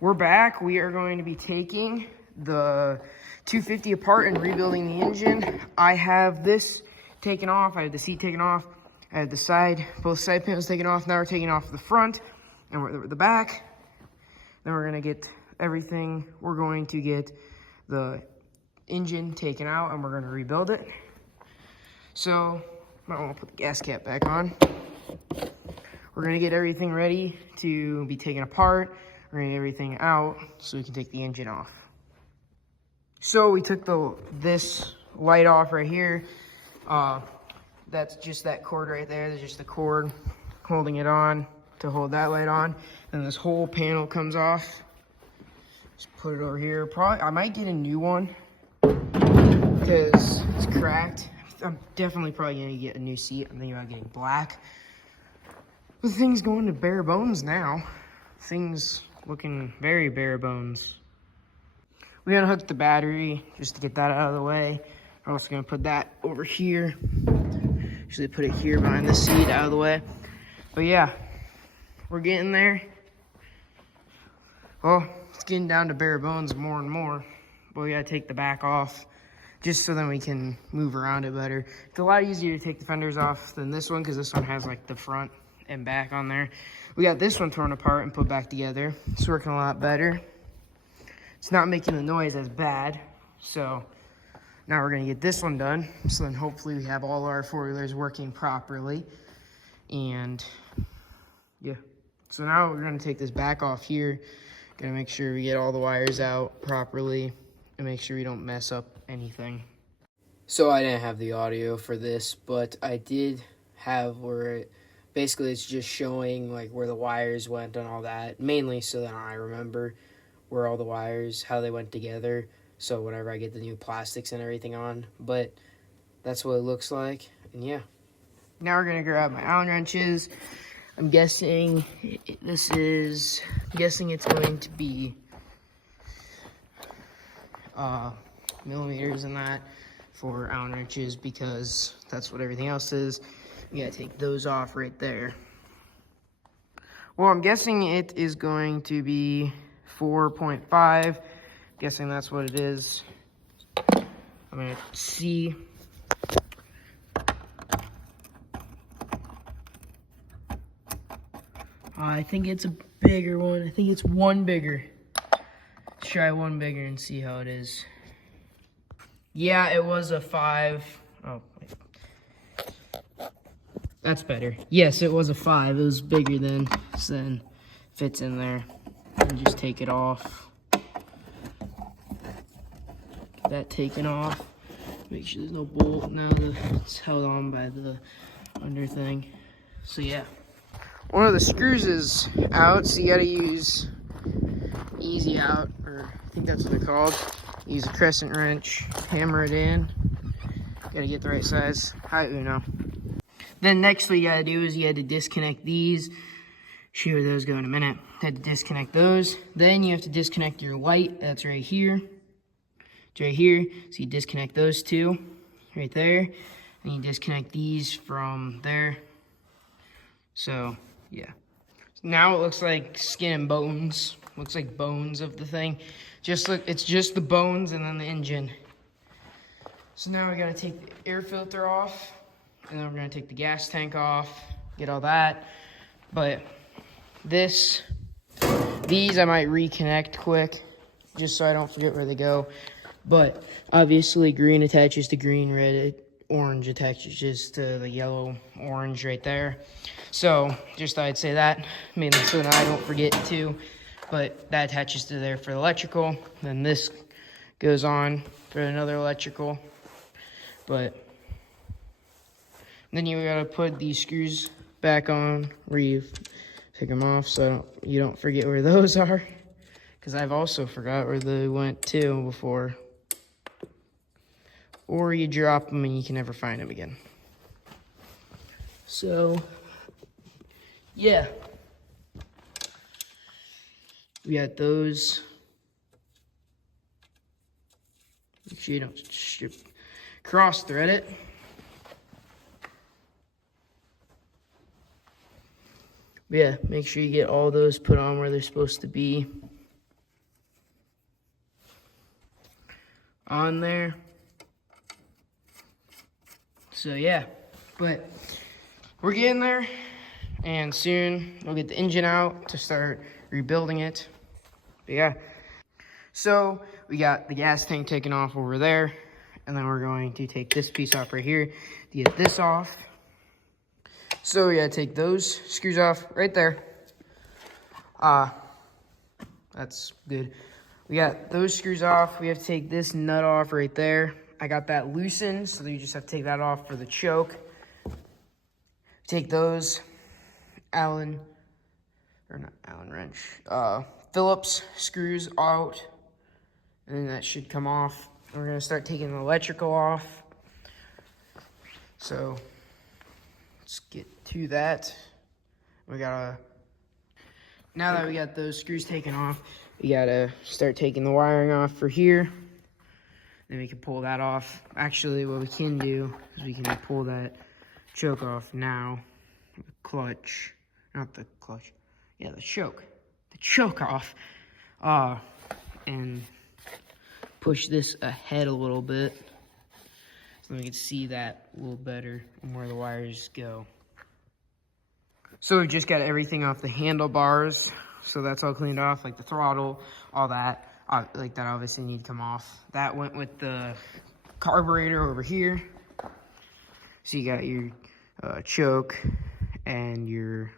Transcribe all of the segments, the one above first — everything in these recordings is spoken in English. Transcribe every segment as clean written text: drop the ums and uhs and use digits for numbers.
We're back. We are going to be taking the 250 apart and rebuilding the engine. I have this taken off. I had the seat taken off. I had both side panels taken off. Now we're taking off the front and the back. Then we're going to get everything. We're going to get the engine taken out and we're going to rebuild it. So, I want to put the gas cap back on. We're going to get everything ready to be taken apart. We're going to get everything out so we can take the engine off. So we took this light off right here. That's just that cord right there. There's just the cord holding it on to hold that light on. Then this whole panel comes off. Just put it over here. Probably I might get a new one because it's cracked. I'm definitely probably going to get a new seat. I'm thinking about getting black. But things going to bare bones now. Things looking very bare bones. We unhooked the battery just to get that out of the way. I'm also going to put that over here. Usually put it here behind the seat out of the way. But yeah, we're getting there. Well, it's getting down to bare bones more and more. But we got to take the back off just so then we can move around it better. It's a lot easier to take the fenders off than this one because this one has like the front and back on there. We got this one torn apart and put back together. It's working a lot better. It's not making the noise as bad. So now we're gonna get this one done. So then hopefully we have all our four-wheelers working properly. And yeah. So now we're gonna take this back off here. Gonna make sure we get all the wires out properly and make sure we don't mess up anything. So I didn't have the audio for this, but I did have basically it's just showing like where the wires went and all that, mainly so that I remember where all the wires, how they went together, so whenever I get the new plastics and everything on. But that's what it looks like, and yeah. Now we're gonna grab my Allen wrenches. I'm guessing it's going to be millimeters in that for Allen wrenches because that's what everything else is. You gotta take those off right there. Well, I'm guessing it is going to be 4.5. Guessing that's what it is. I'm gonna see. I think it's a bigger one. I think it's one bigger. Let's try one bigger and see how it is. Yeah, it was a 5. Oh, wait. That's better. Yes, it was a 5. It was bigger than, so then fits in there. And just take it off. Get that taken off. Make sure there's no bolt. Now it's held on by the under thing. So yeah. One of the screws is out, so you gotta use easy out, or I think that's what they're called. Use a crescent wrench, hammer it in. Gotta get the right size. Hi, Uno. Then next what you gotta do is you had to disconnect these. Show where those go in a minute. Had to disconnect those. Then you have to disconnect your light. That's right here. It's right here. So you disconnect those two right there. And you disconnect these from there. So yeah. Now it looks like skin and bones. Looks like bones of the thing. It's just the bones and then the engine. So now we gotta take the air filter off. And then we're gonna take the gas tank off. Get all that. But these I might reconnect quick. Just so I don't forget where they go. But obviously green attaches to green, red, orange attaches to the yellow, orange right there. So just thought I'd say that, mainly so that I don't forget to. But that attaches to there for electrical. Then this goes on for another electrical. But then you gotta put these screws back on, take them off so you don't forget where those are. Because I've also forgot where they went to before. Or you drop them and you can never find them again. So, yeah. We got those. Make sure you don't cross thread it. But yeah, make sure you get all those put on where they're supposed to be. on there. So yeah, but we're getting there, and soon we'll get the engine out to start rebuilding it. But yeah, so we got the gas tank taken off over there, and then we're going to take this piece off right here to get this off. So we gotta take those screws off right there. That's good. We got those screws off. We have to take this nut off right there. I got that loosened, so you just have to take that off for the choke. Take those Phillips screws out, and then that should come off. We're gonna start taking the electrical off. So let's get to that. Now that we got those screws taken off, we gotta start taking the wiring off for here. Then we can pull that off. Actually, what we can do is we can pull that choke off now. The clutch, not the clutch. Yeah, the choke off. And push this ahead a little bit so we can see that a little better and where the wires go. So we've just got everything off the handlebars. So that's all cleaned off, like the throttle, all that. Like that obviously need to come off. That went with the carburetor over here. So you got your choke and your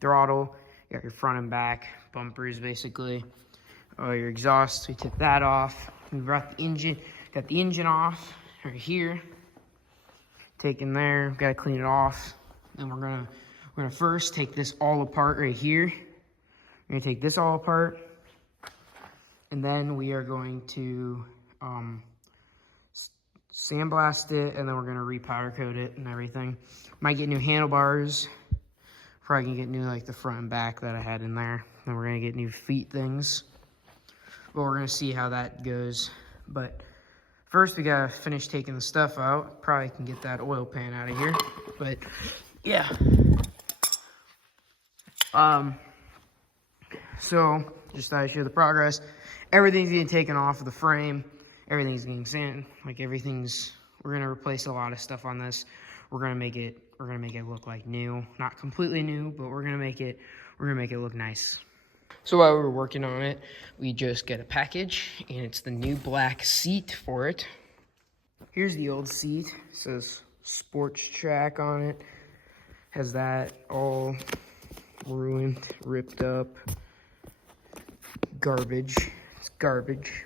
throttle. You got your front and back bumpers basically. Your exhaust, we took that off. We brought the engine, got the engine off right here. Taken there, gotta clean it off. Then we're gonna first take this all apart right here. We're gonna take this all apart. And then we are going to sandblast it, and then we're gonna re-powder coat it and everything. Might get new handlebars. Probably gonna get new like the front and back that I had in there. Then we're gonna get new feet things. But we're gonna see how that goes. But first we gotta finish taking the stuff out. Probably can get that oil pan out of here. But yeah. So just thought I'd show the progress. Everything's getting taken off of the frame. Everything's getting sand. Like we're gonna replace a lot of stuff on this. We're gonna make it look like new. Not completely new, but we're gonna make it look nice. So while we were working on it, we just get a package, and it's the new black seat for it. Here's the old seat. It says Sports Track on it. Has that all ruined, ripped up. Garbage. It's garbage.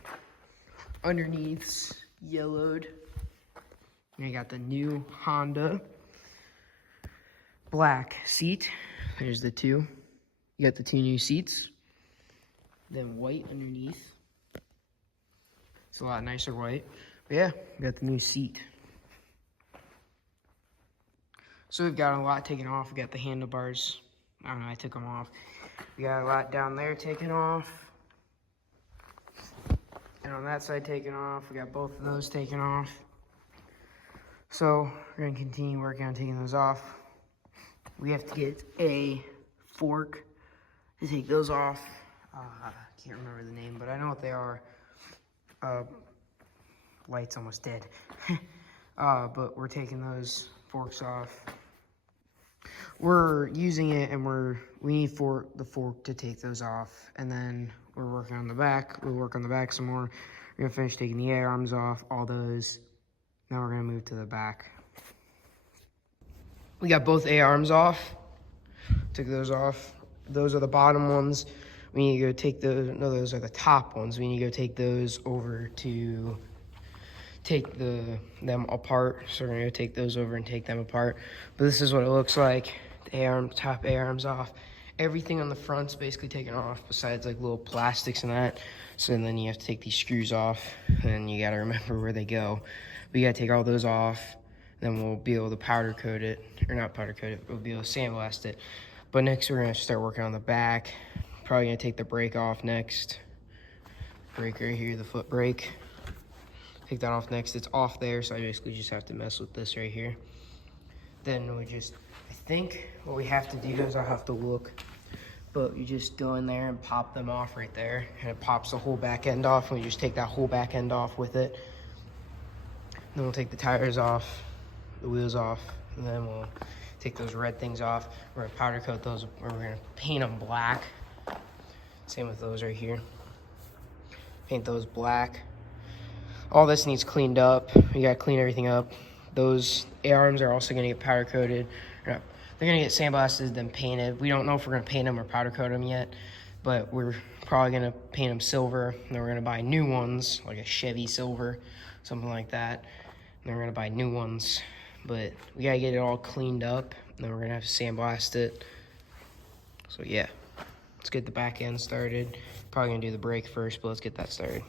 Underneath's yellowed. And I got the new Honda black seat. There's the two. You got the two new seats. Then white underneath. It's a lot nicer white. But yeah, we got the new seat. So we've got a lot taken off. We got the handlebars. I don't know, I took them off. We got a lot down there taken off. And on that side taken off. We got both of those taken off. So we're gonna continue working on taking those off. We have to get a fork to take those off. I can't remember the name, but I know what they are. Light's almost dead. But we're taking those forks off. We're using it, and we need the fork to take those off. And then we're working on the back. We'll work on the back some more. We're gonna finish taking the A-arms off, all those. Now we're gonna move to the back. We got both A-arms off. Took those off. Those are the bottom ones. We need to go take those. No, those are the top ones. We need to go take those over to take them apart. So we're gonna go take those over and take them apart. But this is what it looks like. The top A-arms off. Everything on the front's basically taken off besides like little plastics and that. So then you have to take these screws off, and you gotta remember where they go. But you gotta take all those off. Then we'll be able to powder coat it, or not powder coat it, we'll be able to sandblast it. But next we're gonna start working on the back. Probably gonna take the brake off next. Brake right here, the foot brake. Take that off next. It's off there, so I basically just have to mess with this right here. Then I think what we have to do is I'll have to look. but you just go in there and pop them off right there, and it pops the whole back end off, and we just take that whole back end off with it. Then we'll take the tires off, the wheels off, and then we'll take those red things off. We're gonna powder coat those, or we're gonna paint them black. Same with those right here. Paint those black. All this needs cleaned up. You gotta clean everything up. Those A-arms are also gonna get powder coated. They're gonna get sandblasted, then painted. We don't know if we're gonna paint them or powder coat them yet, but we're probably gonna paint them silver. And then we're gonna buy new ones, like a Chevy silver, something like that. And then we're gonna buy new ones, but we gotta get it all cleaned up. And then we're gonna have to sandblast it. So yeah, let's get the back end started. Probably gonna do the brake first, but let's get that started.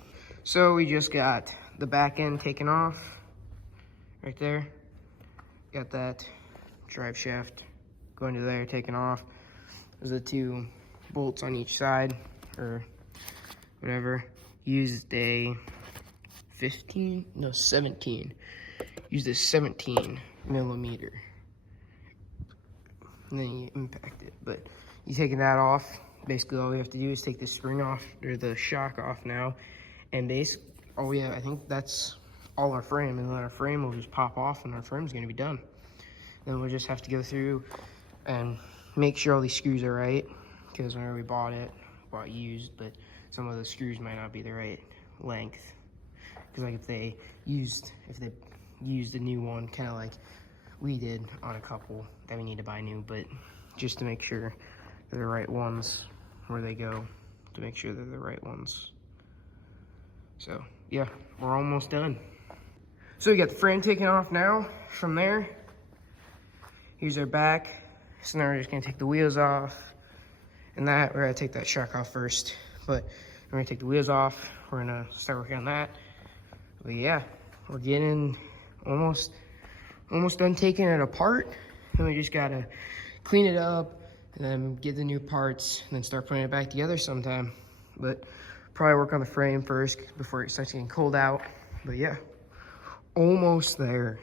So we just got the back end taken off, right there. Got that drive shaft going to there, taken off. There's the 2 bolts on each side, or whatever. Used a 17. Used a 17 millimeter. And then you impact it, but you taking that off. Basically all we have to do is take the spring off, or the shock off now, and I think that's all our frame, and then our frame will just pop off and our frame's gonna be done. Then we'll just have to go through and make sure all these screws are right, because whenever we bought used, but some of the screws might not be the right length. Because like if they used a new one, kind of like we did on a couple that we need to buy new, but just to make sure they're the right ones where they go, to make sure they're the right ones. So yeah, we're almost done. So we got the frame taken off now. From there, here's our back. So now we're just gonna take the wheels off, and that we're gonna take that shock off first. But we're gonna take the wheels off. We're gonna start working on that. But yeah, we're getting almost done taking it apart, and we just gotta clean it up and then get the new parts and then start putting it back together sometime. But probably work on the frame first before it starts getting cold out. But yeah, almost there.